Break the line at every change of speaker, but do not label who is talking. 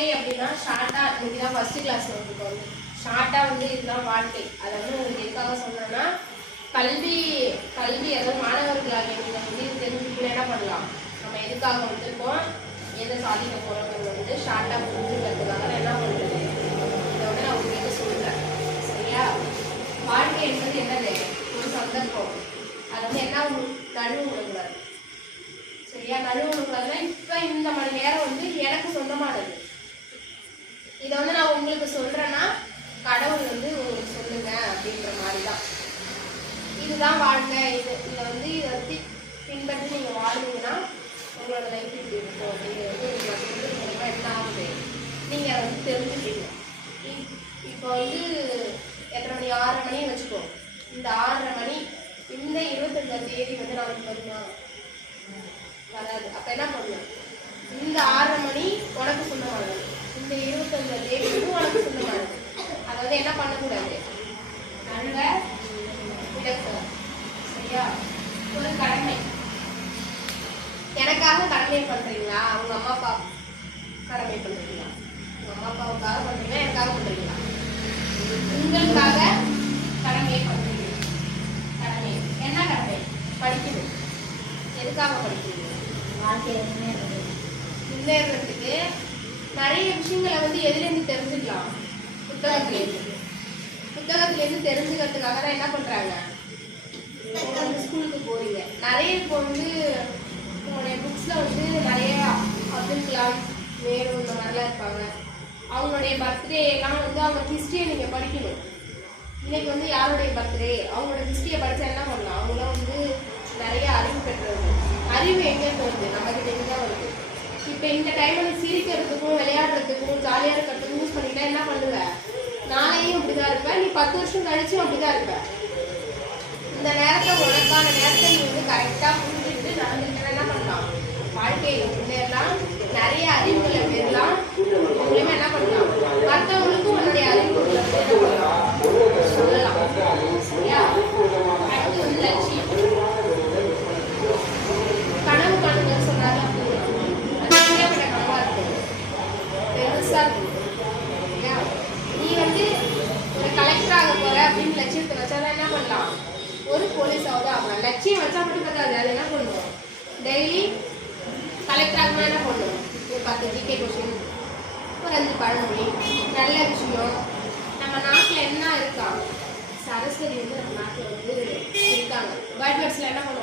வாழ்க்கை அப்படின்னா ஷார்ட்டாக இன்னைக்கு தான் ஃபஸ்ட்டு கிளாஸ் வந்துருக்கு ஷார்ட்டாக வந்து இதுதான் வாழ்க்கை. அதை வந்து உங்களுக்கு எதுக்காக சொன்னேன்னா கல்வி கல்வி அதாவது மாணவர்களாக நீங்கள் வந்து இது தெரிஞ்சுக்கணும் என்ன பண்ணலாம்? நம்ம எதுக்காக வந்திருக்கோம்? எதை சாதிக்க போகிறோங்கிறது வந்து ஷார்ட்டாக புரிஞ்சுக்கிறதுக்காக என்ன பண்ணுறது இதை வந்து நான் உங்களுக்கு சொல்கிறேன் சரியா? வாழ்க்கை என்பது என்னது? ஒரு சந்தர்ப்பம். அது வந்து என்ன நடுவு விடக்கூடாது சரியா? நடுவு விடக்கூடாதுன்னா இப்போ இந்த மணி நேரம் வந்து எனக்கு சொந்தமானது. இதை வந்து நான் உங்களுக்கு சொல்கிறேன்னா கடவுள் வந்து உங்களுக்கு சொல்லுங்க அப்படின்ற மாதிரி தான் இதுதான் வாழ்க்கை. இது இதை வந்து இதை வந்து பின்பற்றி நீங்கள் வாழ்ந்தீங்கன்னா உங்களோட லைஃப் இப்படி இருக்கும் அப்படிங்கிறது நீங்கள் வந்து ரொம்ப என்ன ஆகுது நீங்கள் அதை வந்து தெரிஞ்சுப்பீங்க. இப்போ வந்து எத்தனை மணி? ஆறரை மணி வச்சுக்கோ. இந்த ஆறரை மணி இந்த இருபத்தஞ்சாம் தேதி வந்து நாளைக்கு வருமா? வராது. அப்போ என்ன பண்ணுவோம்? இந்த ஆறரை மணி உனக்கு சொந்தமானது இந்த இருபத்தஞ்சாம் தேதி வந்து உனக்கு சொந்தமானது அதை வந்து என்ன பண்ணக்கூடாது நல்ல விடக்கூடாது சரியா ஒரு கடமை எனக்காக கடமை பண்றீங்களா? உங்க அம்மா அப்பா கடமை பண்றீங்களா? உங்க அம்மா அப்பாவுக்காக பண்றீங்களா? எனக்காக பண்றீங்களா? உங்களுக்காக கடமையை பண்றீங்க. கடமை. என்ன கடமை? படிக்கணும் எதுக்காக படிக்கிறீங்க?
வாழ்க்கையில முன்னேறது
முன்னேறதுக்கு நிறைய விஷயங்களை வந்து எதுலேருந்து தெரிஞ்சுக்கலாம்? புத்தகத்துலேருந்து. புத்தகத்துலேருந்து தெரிஞ்சுக்கிறதுக்காக தான் என்ன பண்ணுறாங்க ஸ்கூலுக்கு போறீங்க. நிறைய இப்போ வந்து புக்ஸில் வந்து நிறைய அப்துல் கலாம் நேரு இந்த மாதிரிலாம் இருப்பாங்க. அவங்களுடைய பர்த்டே எல்லாம் வந்து அவங்க ஹிஸ்ட்ரியை நீங்கள் படிக்கணும். இன்னைக்கு வந்து யாருடைய பர்த்டே அவங்களோட ஹிஸ்ட்ரியை படித்தா என்ன பண்ணலாம்? அவங்களாம் வந்து நிறைய அறிவு பெற்றவங்க. அறிவு எங்கேருந்து வருது நம்ம தான் வருது இப்போ இந்த டைம் வந்து சிரிக்கிறதுக்கும் விளையாடுறதுக்கும் ஜாலியாக இருக்கிறதுக்கும் யூஸ் பண்ணிட்டா என்ன பண்ணுவ? நாளையும் அப்படிதான் இருப்பேன் நீ பத்து வருஷம் கழிச்சும் அப்படிதான் தான் இருப்பேன் முன்னேறலாம். நிறைய அறிவுகளை பெறலாம். மூலியமா என்ன பண்ணலாம்? மற்றவங்களுக்கும் உன்னுடைய அறிவுகளை சொல்லலாம் சரியா அடுத்து வந்து லட்சியம் கனவு கண்ணுன்னு சொன்னாங்க அப்படின்னா கனவா இருக்கு பெருசா நீ வந்து ஒரு கலெக்டர் ஆக போற அப்படின்னு லட்சியத்தை வச்சாதான் என்ன பண்ணலாம் ஒரு போலீஸாவது ஆகலாம் லட்சியம் வச்சா மட்டும் பத்தாது அது என்ன பண்ணுவோம் டெய்லி கலெக்டர் ஆகணும் என்ன ஒரு பத்து ஜிகே கொஷின் ஒரு அஞ்சு பழமொழி நல்ல விஷயம். நம்ம நாட்டில் என்ன இருக்கா? சரஸ்வதி வந்து நம்ம நாட்டில் வந்து இருக்காங்க. பேர்ட் பேர்ட்ஸில் என்ன பண்ணுவோம்